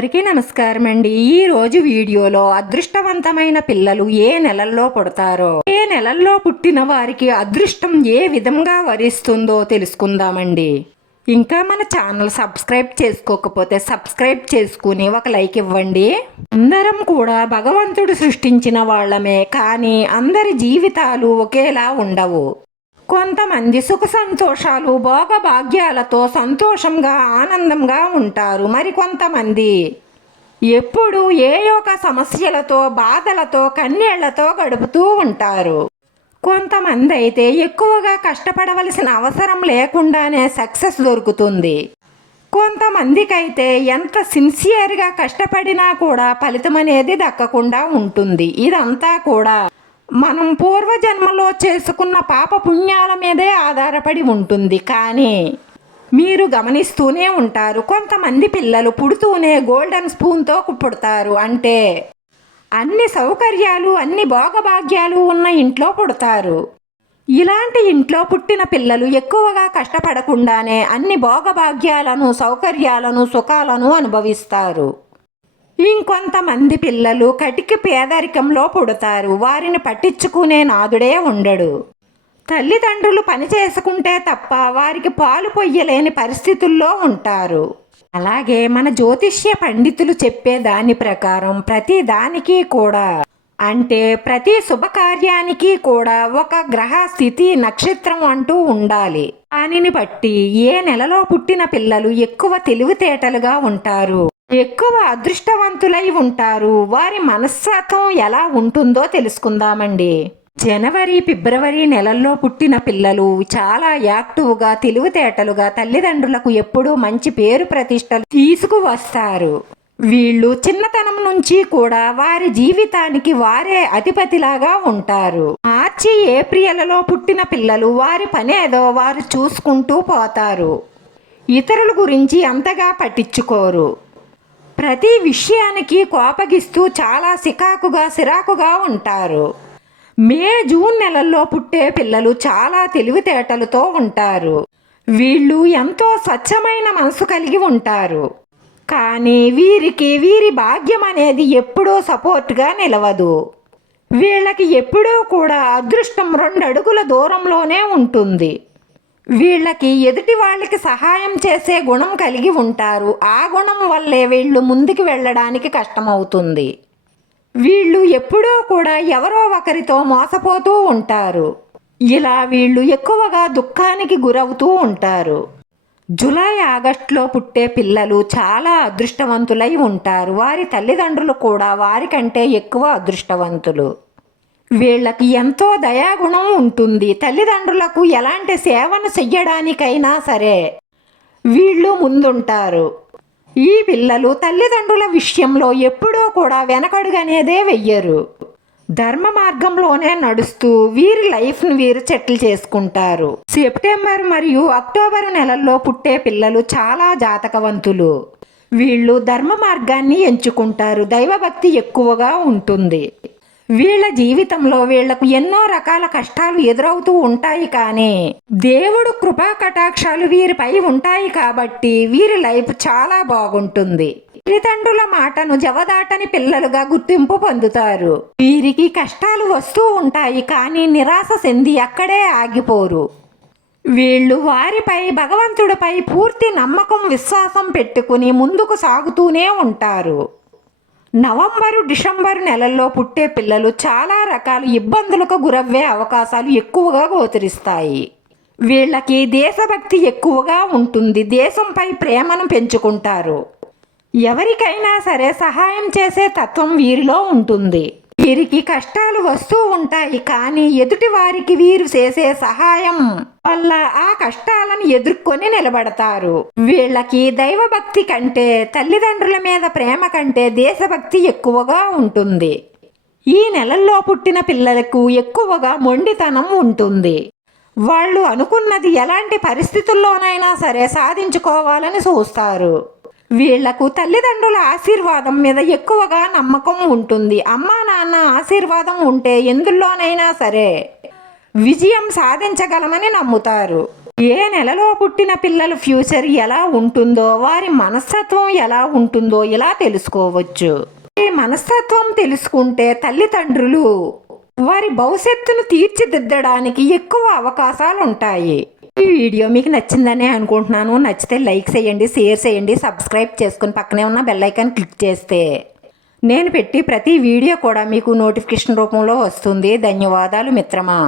అందరికీ నమస్కారం అండి ఈ రోజు వీడియోలో అదృష్టవంతమైన పిల్లలు ఏ నెలల్లో పుడతారో ఏ నెలల్లో పుట్టిన వారికి అదృష్టం ఏ విధంగా వరిస్తుందో తెలుసుకుందామండి. ఇంకా మన ఛానల్ సబ్స్క్రైబ్ చేసుకోకపోతే సబ్స్క్రైబ్ చేసుకుని ఒక లైక్ ఇవ్వండి. అందరం కూడా భగవంతుడు సృష్టించిన వాళ్ళమే కానీ అందరి జీవితాలు ఒకేలా ఉండవు. కొంతమంది సుఖ సంతోషాలు భోగభాగ్యాలతో సంతోషంగా ఆనందంగా ఉంటారు. మరి కొంతమంది ఎప్పుడు ఏ ఒక సమస్యలతో బాధలతో కన్నీళ్ళతో గడుపుతూ ఉంటారు. కొంతమంది అయితే ఎక్కువగా కష్టపడవలసిన అవసరం లేకుండానే సక్సెస్ దొరుకుతుంది. కొంతమందికైతే ఎంత సిన్సియర్గా కష్టపడినా కూడా ఫలితం అనేది దక్కకుండా ఉంటుంది. ఇదంతా కూడా మనం పూర్వజన్మలో చేసుకున్న పాప పుణ్యాల మీదే ఆధారపడి ఉంటుంది. కానీ మీరు గమనిస్తూనే ఉంటారు. కొంతమంది పిల్లలు పుడుతూనే గోల్డెన్ స్పూన్తో పుడతారు అంటే అన్ని సౌకర్యాలు అన్ని భోగభాగ్యాలు ఉన్న ఇంట్లో పుడతారు. ఇలాంటి ఇంట్లో పుట్టిన పిల్లలు ఎక్కువగా కష్టపడకుండానే అన్ని భోగభాగ్యాలను సౌకర్యాలను సుఖాలను అనుభవిస్తారు. ఇంకొంతమంది పిల్లలు కటికి పేదరికంలో పుడతారు. వారిని పట్టించుకునే నాదుడే ఉండడు. తల్లిదండ్రులు పని చేసుకుంటే తప్ప వారికి పాలు పొయ్యలేని పరిస్థితుల్లో ఉంటారు. అలాగే మన జ్యోతిష్య పండితులు చెప్పే దాని ప్రకారం ప్రతి దానికి కూడా అంటే ప్రతి శుభకార్యానికి కూడా ఒక గ్రహ స్థితి నక్షత్రం అంటూ ఉండాలి. దానిని బట్టి ఏ నెలలో పుట్టిన పిల్లలు ఎక్కువ తెలివితేటలుగా ఉంటారు. ఎక్కువ అదృష్టవంతులై ఉంటారు. వారి మనస్తత్వం ఎలా ఉంటుందో తెలుసుకుందామండి. జనవరి ఫిబ్రవరి నెలల్లో పుట్టిన పిల్లలు చాలా యాక్టివ్గా తెలివితేటలుగా తల్లిదండ్రులకు ఎప్పుడూ మంచి పేరు ప్రతిష్టలు తీసుకువస్తారు. వీళ్ళు చిన్నతనం నుంచి కూడా వారి జీవితానికి వారే అధిపతిలాగా ఉంటారు. మార్చి ఏప్రిల్లలో పుట్టిన పిల్లలు వారి పనేదో వారు చూసుకుంటూ పోతారు. ఇతరుల గురించి అంతగా పట్టించుకోరు. ప్రతి విషయానికి కోపగిస్తూ చాలా సికాకుగా సిరాకుగా ఉంటారు. మే జూన్ నెలల్లో పుట్టే పిల్లలు చాలా తెలివితేటలతో ఉంటారు. వీళ్ళు ఎంతో స్వచ్ఛమైన మనసు కలిగి ఉంటారు. కానీ వీరికి వీరి భాగ్యం అనేది ఎప్పుడూ సపోర్ట్గా నిలవదు. వీళ్ళకి ఎప్పుడూ కూడా అదృష్టం రెండు అడుగుల దూరంలోనే ఉంటుంది. వీళ్ళకి ఎదుటి వాళ్ళకి సహాయం చేసే గుణం కలిగి ఉంటారు. ఆ గుణం వల్లే వీళ్ళు ముందుకు వెళ్ళడానికి కష్టమవుతుంది. వీళ్ళు ఎప్పుడూ కూడా ఎవరో ఒకరితో మోసపోతూ ఉంటారు. ఇలా వీళ్ళు ఎక్కువగా దుఃఖానికి గురవుతూ ఉంటారు. జూలై ఆగస్టులో పుట్టే పిల్లలు చాలా అదృష్టవంతులై ఉంటారు. వారి తల్లిదండ్రులు కూడా వారికంటే ఎక్కువ అదృష్టవంతులు. వీళ్ళకి ఎంతో దయాగుణం ఉంటుంది. తల్లిదండ్రులకు ఎలాంటి సేవను చెయ్యడానికైనా సరే వీళ్ళు ముందుంటారు. ఈ పిల్లలు తల్లిదండ్రుల విషయంలో ఎప్పుడూ కూడా వెనకడుగనేదే వెయ్యరు. ధర్మ మార్గంలోనే నడుస్తూ వీరి లైఫ్ను వీరు చెట్లు చేసుకుంటారు. సెప్టెంబర్ మరియు అక్టోబర్ నెలల్లో పుట్టే పిల్లలు చాలా జాతకవంతులు. వీళ్ళు ధర్మ మార్గాన్ని ఎంచుకుంటారు. దైవభక్తి ఎక్కువగా ఉంటుంది. వీళ్ళ జీవితంలో వీళ్ళకు ఎన్నో రకాల కష్టాలు ఎదురవుతూ ఉంటాయి కానీ దేవుడు కృపా కటాక్షాలు వీరిపై ఉంటాయి కాబట్టి వీరి లైఫ్ చాలా బాగుంటుంది. తల్లిదండ్రుల మాటను జవదాటని పిల్లలుగా గుర్తింపు పొందుతారు. వీరికి కష్టాలు వస్తూ ఉంటాయి కానీ నిరాశ చెంది అక్కడే ఆగిపోరు. వీళ్ళు వారిపై భగవంతుడిపై పూర్తి నమ్మకం విశ్వాసం పెట్టుకుని ముందుకు సాగుతూనే ఉంటారు. నవంబరు డిసెంబరు నెలల్లో పుట్టే పిల్లలు చాలా రకాల ఇబ్బందులకు గురవ్వే అవకాశాలు ఎక్కువగా గోచరిస్తాయి. వీళ్ళకి దేశభక్తి ఎక్కువగా ఉంటుంది. దేశంపై ప్రేమను పెంచుకుంటారు. ఎవరికైనా సరే సహాయం చేసే తత్వం వీరిలో ఉంటుంది. వీరికి కష్టాలు వస్తూ ఉంటాయి కానీ ఎదుటి వారికి వీరు చేసే సహాయం వల్ల ఆ కష్టాలను ఎదుర్కొని నిలబడతారు. వీళ్ళకి దైవభక్తి కంటే తల్లిదండ్రుల మీద ప్రేమ కంటే దేశభక్తి ఎక్కువగా ఉంటుంది. ఈ నెలల్లో పుట్టిన పిల్లలకు ఎక్కువగా మొండితనం ఉంటుంది. వాళ్ళు అనుకున్నది ఎలాంటి పరిస్థితుల్లోనైనా సరే సాధించుకోవాలని చూస్తారు. వీళ్ళకు తల్లిదండ్రుల ఆశీర్వాదం మీద ఎక్కువగా నమ్మకం ఉంటుంది. అమ్మా నాన్న ఆశీర్వాదం ఉంటే ఎందులోనైనా సరే విజయం సాధించగలమని నమ్ముతారు. ఏ నెలలో పుట్టిన పిల్లల ఫ్యూచర్ ఎలా ఉంటుందో వారి మనస్తత్వం ఎలా ఉంటుందో ఇలా తెలుసుకోవచ్చు. ఈ మనస్తత్వం తెలుసుకుంటే తల్లిదండ్రులు వారి భవిష్యత్తును తీర్చిదిద్దడానికి ఎక్కువ అవకాశాలు ఉంటాయి ఈ వీడియో మీకు నచ్చిందని అనుకుంటున్నాను. నచ్చితే లైక్ చేయండి షేర్ చేయండి సబ్స్క్రైబ్ చేసుకుని పక్కనే ఉన్న బెల్ ఐకాన్ క్లిక్ చేస్తే నేను పెట్టి ప్రతి వీడియో కూడా మీకు నోటిఫికేషన్ రూపంలో వస్తుంది. ధన్యవాదాలు మిత్రమా.